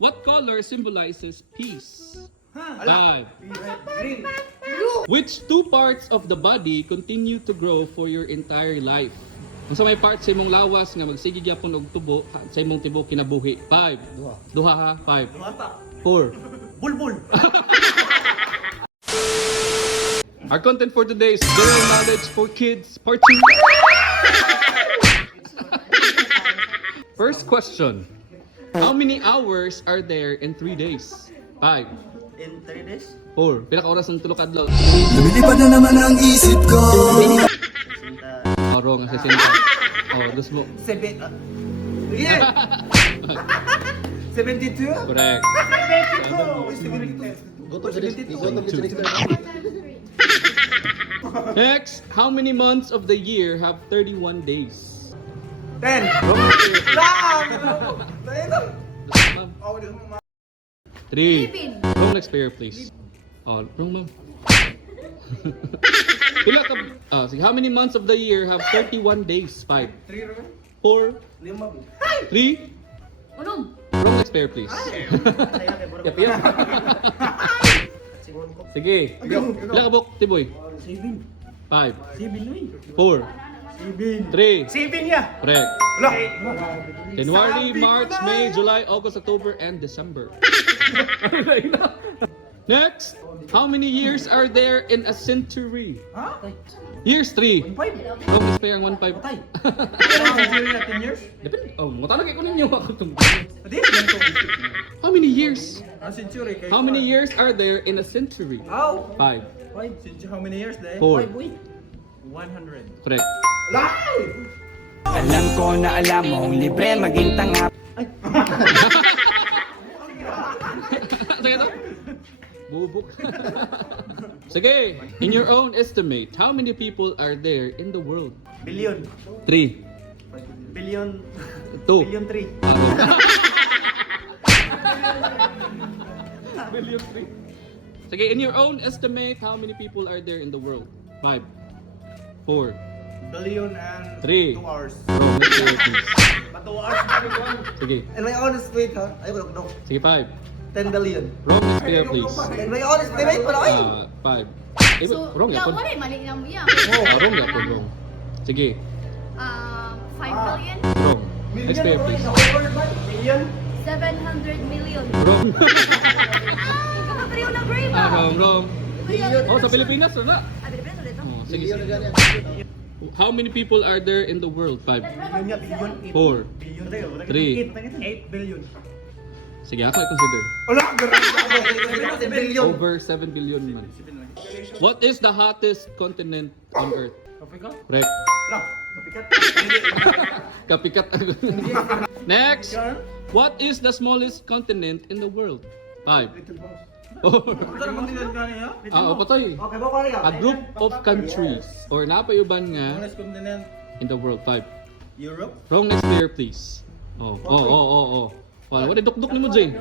What color symbolizes peace? Ala. 5. Green. Which two parts of the body continue to grow for your entire life? Kung sa may part sa imong lawas nga magsigig yapon og tubo sa imong tibuok kinabuhi. 5. Duha ha. 5. Duwata. 4. Bulbul. Our content for today is general knowledge for kids part 2. First question. How many hours are there in 3 days? 5. In 3 days? 4. Pila ka oras ang tulog adlaw? Lumilipad na naman ang isip ko. Oh, wrong. Sa sinta. Oh, dos mo. 7. Yeah. 72? Correct. 72. Go to 72. Next, how many months of the year have 31 days? 10. Lang! 3. Wrong next pair, please. Oh, wrong ma'am. Pila ka... sige, how many months of the year have 31 days? 5. 3 rin? 4. 5. 3. Wrong next pair, please. Yap, yap. Sige. Pila ka buk, Tiboy? 7. 5. 7 4. 3. 7 ya? Correct. Wala. January, March, May, July, August, October, and December. Next, how many years are there in a century? Ha? Years 3. 5. Wrong is pair 1 5. Patay. 10 years? Depende. Oh, matanong ko ninyo ako itong. Adi, lang to. How many years? Ang century kay How many years are there in a century? How? 5. 5. Century, how many years there? 4. 100. Correct. Live! Alam ko na alam mong libre maging tanga. Sige to. Bubuk. Sige, in your own estimate, how many people are there in the world? Billion. 3. Billion. 2. Billion 3. Billion 3. Sige, in your own estimate, how many people are there in the world? 5. 4. Billion and 3. 2 hours. Wrong, let's hear it, please. But 2 hours pa rin one. Sige. And my honest wait ha? Ay, wala ko. Sige, 5. 10 billion. Wrong, let's hear it, please. And my honest wait pa ay. 5. Wrong yeah, yapon. what mali na mo yan? Wrong yapon, wrong. Sige. 5 billion? Wrong. Let's hear it, please. Million? 700 million. Wrong. Ay, kakapareho na brave Wrong, wrong. Oh, sa Pilipinas, wala. Pilipinas ulit ito. Oh, sige, sige. How many people are there in the world? 5. Billion nga, billion. 4. Billion. 3. 8 billion. Sige, ako i-consider. Wala, grabe. 7 billion. Over 7 billion man. What is the hottest continent on Earth? Africa? Correct. Wala, kapikat. Kapikat. Next. What is the smallest continent in the world? 5. Ito naman din ka niya? Patay. Okay, ba pare ka? A group of countries or napayuban nga Honest continent. in the world. 5. Europe? Wrong next player, please. Oh. Wala, wala dukduk ni mo, Jay.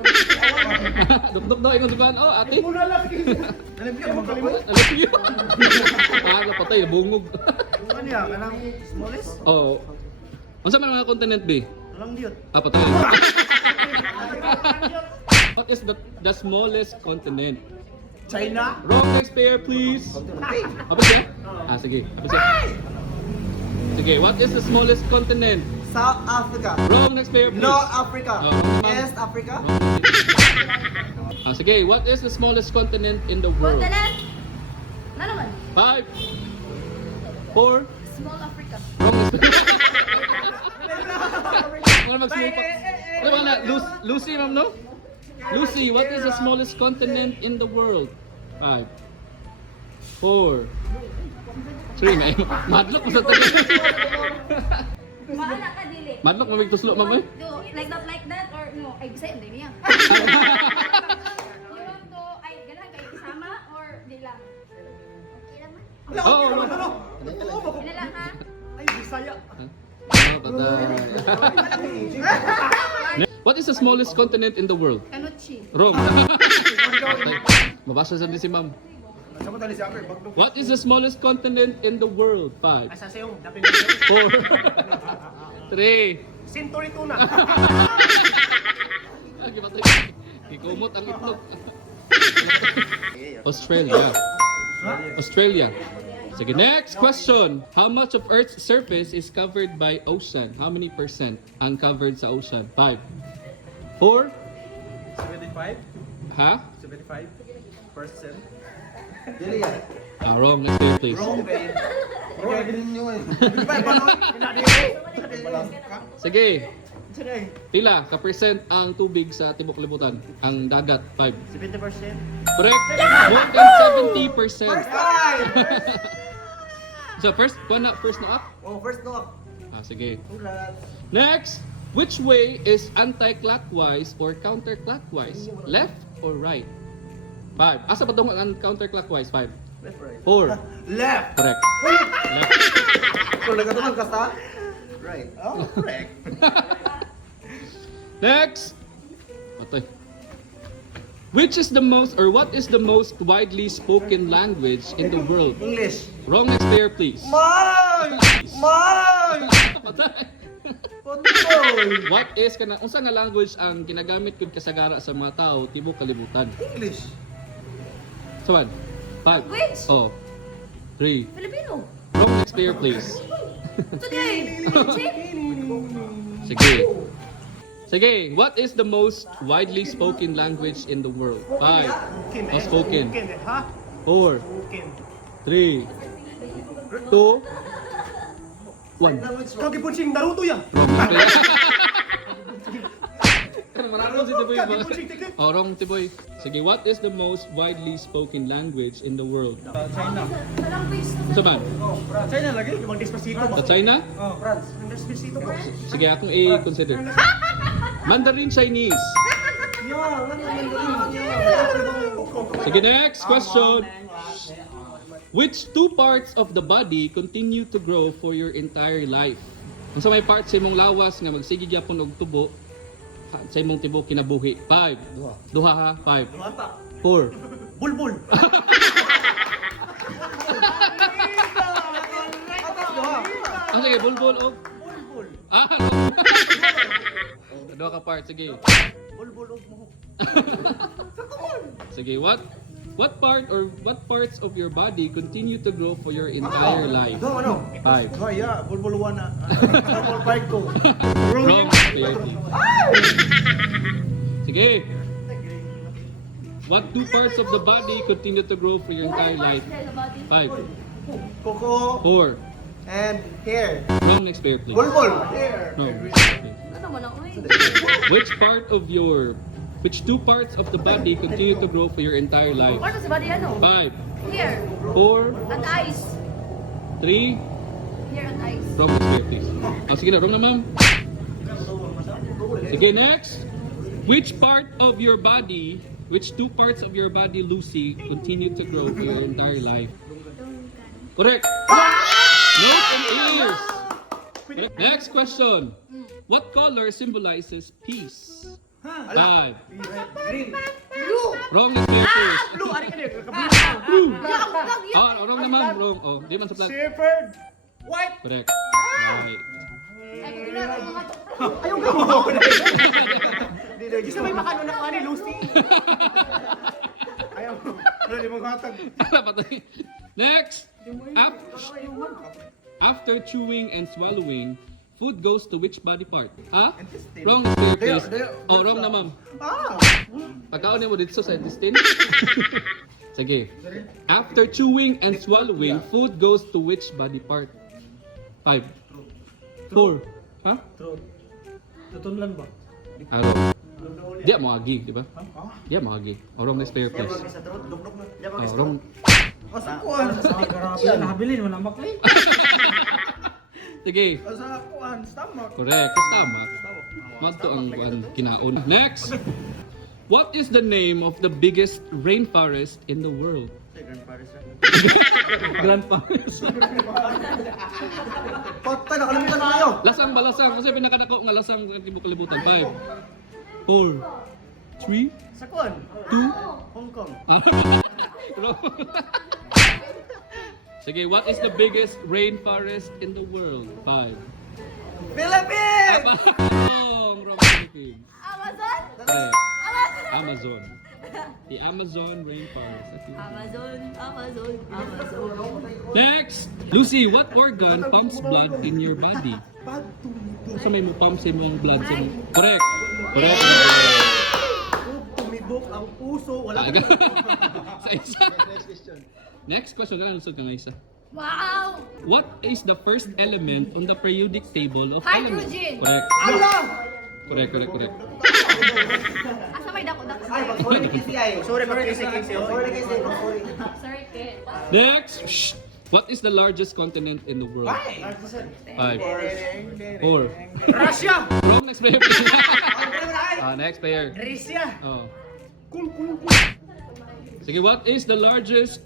Dukduk daw, ingon dugaan. Oh, ate. Alam ka naman kalimut? Alam niyo. Patay, bungog. Ano yan? Anong smallest? Oo. Ano sa mga continent, B? Walang diyot. Patay. What is the smallest continent? China? Wrong next pair, please. Apa siya? Sige. Apa siya? Sige, what is the smallest continent? South Africa. Wrong next pair, please. North Africa. Oh, West Africa. Sige, what is the smallest continent in the world? Continent? Na naman? 5. 4. Small Africa. Wrong next pair. Wala magsupat. Ano ba na? Lucy, ma'am, no? Lucy, what is the smallest continent in the world? 5. 4. 3. Madlock mo sa tagal. Maala ka dili. Madlock mo magtuslo, ma'am, eh? Do like that or no? Ay, bisaya hindi niya. You want to ay ganun kay kasama or di lang? Okay lang man. Oo. Hindi lang ha. Ay, Bisaya. Patay. What is the smallest continent in the world? Kanuchi. Wrong. Mabasa sa din si ma'am. Sa mo tali si Amber, bagdog. What is the smallest continent in the world? 5. Asa sa'yo, dapin 4. 3. Century tuna. Gimatay. Gikumot ang itlog. Australia. Australia. Sige, next question. How much of Earth's surface is covered by ocean? How many percent ang covered sa ocean? 5, 4, 75? ha? 75%? Dili yan. Wrong. Next year, please. Wrong, babe. Wrong, ganun nyo eh. Di ba, paano? Sige, Sige. pila ka percent ang tubig sa tibok libutan? Ang dagat, 5. 70%? Correct. More than 70%. First time! So first, na up? Oh, first no. Sige. Ulat. Next, which way is anti-clockwise or counterclockwise? Left or right? 5. Asa ba itong ang counterclockwise? 5, Left, right. 4. Left! Correct. Left. Kung nagkatuman ka sa? Right. Oh, correct. Next. Atoy. Which is the most or what is the most widely spoken language in the world? English. Wrong next pair, please. Man! Man! Patay. Putol! What is kana unsa nga language ang ginagamit gud kasagara sa mga tao tibok kalibutan? English. So 1, 5. Language? Oh. 3. Filipino. Wrong next pair, please. Today. Sige. Sige, what is the most widely spoken language in the world? 5, Spoken, spoken. Spoken, ha? 4, Spoken. 3, 2, 1. Kagipunsing Naruto yan! Marami si Tiboy ba? Kagipunsing tiklik! Oh, wrong Tiboy. Sige, what is the most widely spoken language in the world? China. Sa man? China lagi? Yung Despacito ba? Sa China? Oh, France. Yung Despacito ba? Sige, akong i-consider. Mandarin Chinese. Yeah, ano naman Sige, next question. Which two parts of the body continue to grow for your entire life? Kung sa may part sa imong lawas nga magsige gyapon og tubo sa imong tibuok kinabuhi. 5. Duha ha. 5. Mata. 4. Bulbul. Ah, sige, bulbul og. Bulbul. Ah, duha ka part, sige. Bulbul og mohok. Sige, what parts of your body continue to grow for your entire life? Ito, ano? 5. Oh, yeah. Bulbul na. Bulbul bike ko. Wrong. Sige. What two parts of the body continue to grow for your entire life? 5, Kuko 4. and hair. Wrong next pair, please. Bulbul. No. Ano man ako eh? Which two parts of the body continue to grow for your entire life? Ano sa body ano? 5, Here. 4, And eyes. 3. Here and eyes. Wrong next pair, please. Oh, sige na, wrong na ma'am. Sige, next. Which two parts of your body, Lucy, continue to grow for your entire life? Correct. Nose and ears. Correct. Next question. What color symbolizes peace? 5. Green. Wrong next pair, please. Blue, ari ka niya. Oh, wrong naman, wrong. Oh, di man sa plan. Shepherd. White. Correct. Right. Ayaw ka mo. Gusto may makano na ka ni Lucy. Ayaw mo. Wala di mong hatag. Patay. Next. After chewing and swallowing, food goes to which body part? Ha? Intestine. Wrong next pair, please. There. Oh, wrong na ma'am. Ah. Pagkaon mo dito sa intestine. Sige. After chewing and swallowing, food goes to which body part? 5, 4. Ha? Truth. Tutunlan ba? Wrong. Di mo agi, di ba? Ah? Di mo agi. Oh, wrong next pair, please. Sa throat, dugdug na. Diyan Oh, wrong. Asa kuan? Grabe, nahabilin mo na maklay. Sige. Asa kuan? Stomach. Correct. Tama. Magto ang kuan kinaon. Next. What is the name of the biggest rainforest in the world? Grand Forest. Patay, nakalimutan na kayo. Lasang ba lasang? Kasi pinakadako nga lasang ang tibok kalibutan. 5, 4, 3, Sa kuan? 2. Hong Kong. Sige, what is the biggest rainforest in the world? 5, Philippines! Wrong Philippines. Amazon? Correct. Amazon. The Amazon rainforest. Amazon. Next! Lucy, what organ pumps blood in your body? Sa may mo pumps mo ang blood sa mo. Correct. Correct. Tumibok ang puso. Wala Aga. ko. Sa isa. Next question. Lusod ka ng isa. Wow! What is the first element on the periodic table of Hydrogen. elements? Correct. Allah! Correct. Asa may dako? Ay, sorry kasi ay. Sorry, kasi. Sorry kasi. Sorry. Sorry, Ken. Next! Shh. What is the largest continent in the world? 5, 4. Russia! Wrong, next player. Next player. Russia! Oh. Sige, what is the largest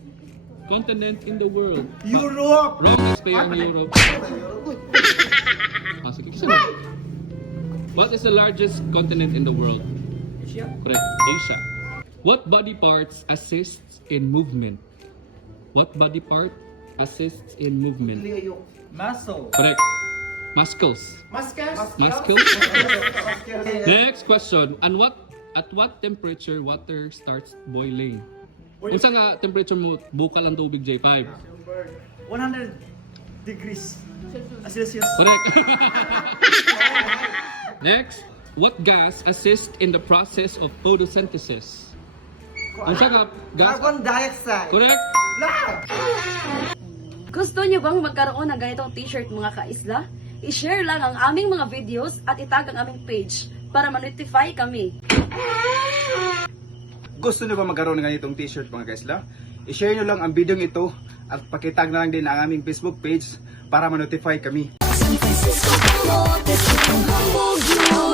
continent in the world? Europe! Wrong, next player in Europe. Sige, kasi na. What is the largest continent in the world? Asia? Correct, Asia. What body parts assists in movement? What body part assists in movement? Muscle. Correct. Muscles. Muscles? Muscles. Next question. At what temperature water starts boiling? Unsa nga temperature mo bukal ang tubig J5? 100 degrees Celsius. Correct. Next, what gas assists in the process of photosynthesis? Unsa nga gas? Carbon dioxide. Correct. Gusto niyo bang magkaroon ng ganitong t-shirt mga kaisla? I-share lang ang aming mga videos at itag ang aming page para ma-notify kami. Gusto nyo ba magkaroon ng ganitong t-shirt mga kaisla? I-share nyo lang ang video ito at pakitag na lang din ang aming Facebook page para ma-notify kami. San Francisco, Cambodia, Hamburg,